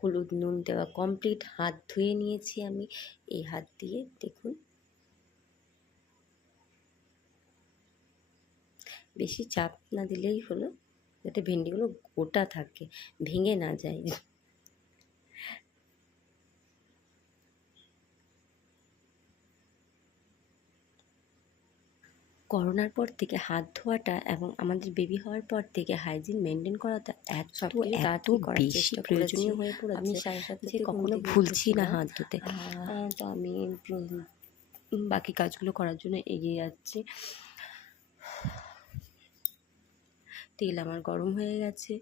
হলুদ নুন দেওয়া কমপ্লিট। হাত ধুয়ে নিয়েছি আমি। এই হাত দিয়ে দেখুন, বেশি চাপ না দিলেই হলো, যাতে ভেন্ডিগুলো গোটা থাকে, ভেঙে না যায়। করোনার পর থেকে হাত ধোয়াটা এবং আমাদের বেবি হওয়ার পর থেকে হাইজিন মেনটেন করাটা এত বেশি প্রয়োজনীয় হয়ে পড়েছে, আমি সাথে সাথে যে কখনো ভুলছি না হাত ধুতে। তো আমি বাকি কাজগুলো করার জন্য এগিয়ে যাচ্ছি। তেল আমার গরম হয়ে গেছে,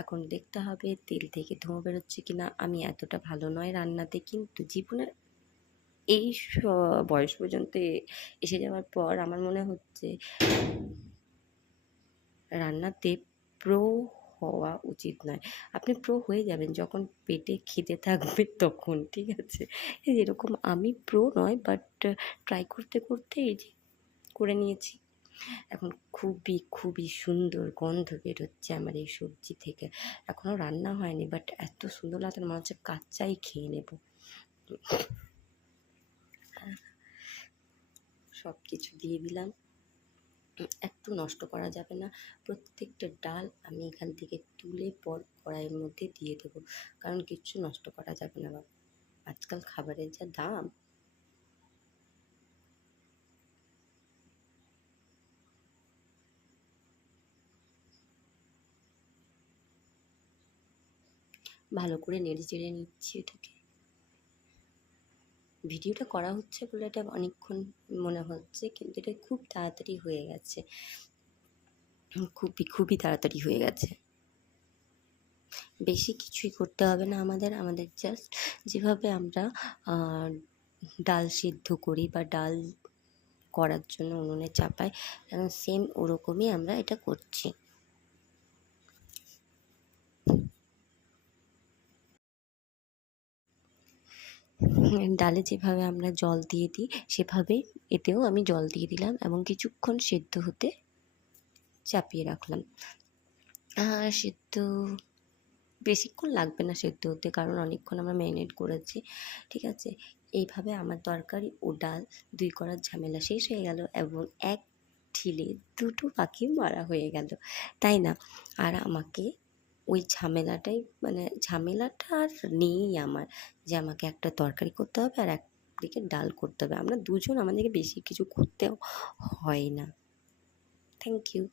এখন দেখতে হবে তেল থেকে ধোঁয়া বেরোচ্ছে কিনা। আমি এতটা ভালো নয় রান্নাতে, কিন্তু জীবনের এই বয়স পর্যন্ত এসে যাওয়ার পর আমার মনে হচ্ছে রান্নাতে প্রো হওয়া উচিত নয়। আপনি প্রো হয়ে যাবেন যখন পেটে খিদে থাকবে তখন, ঠিক আছে? এরকম আমি প্রো নয়, বাট ট্রাই করতে করতে এই যে করে নিয়েছি। এখন খুবই সুন্দর গন্ধ বেরোচ্ছে আমার এই সবজি থেকে। এখনও রান্না হয়নি, বাট এত সুন্দর লাগছে, মনে হচ্ছে কাঁচাই খেয়ে নেব। সব কিছু দিয়ে দিলাম, একটু নষ্ট করা যাবে না। প্রত্যেকটা ডাল আমি এখান থেকে তুলে পর কড়াইয়ের মধ্যে দিয়ে দেবো, কারণ কিচ্ছু নষ্ট করা যাবে না বাবা, আজকাল খাবারের যা দাম। ভালো করে নেড়ে চেড়ে নিচ্ছি এটাকে। ভিডিওটা করা হচ্ছে বলে এটা অনেকক্ষণ মনে হচ্ছে, কিন্তু এটা খুব তাড়াতাড়ি হয়ে গেছে, খুবই তাড়াতাড়ি হয়ে গেছে। বেশি কিছুই করতে হবে না আমাদের জাস্ট যেভাবে আমরা ডাল সিদ্ধ করি বা ডাল করার জন্য উনুনে চাপাই, সেম ওরকমই আমরা এটা করছি। ডালে যেভাবে আমরা জল দিয়ে দিই সেভাবেই এতেও আমি জল দিয়ে দিলাম এবং কিছুক্ষণ সেদ্ধ হতে চাপিয়ে রাখলাম। সেদ্ধ বেশিক্ষণ লাগবে না সেদ্ধ হতে, কারণ অনেকক্ষণ আমরা ম্যারিনেট করেছি, ঠিক আছে? এইভাবে আমার তরকারি ও ডাল 2 করার ঝামেলা শেষ হয়ে গেল এবং এক ঢিলে 2টো পাখি মারা হয়ে গেল, তাই না? আর আমাকে ওই ঝামেলাটা আর নেই আমার, যে আমাকে একটা তরকারি করতে হবে আর একদিকে ডাল করতে হবে। আমরা দুজন, আমাদেরকে বেশি কিছু করতেও হয় না। Thank you.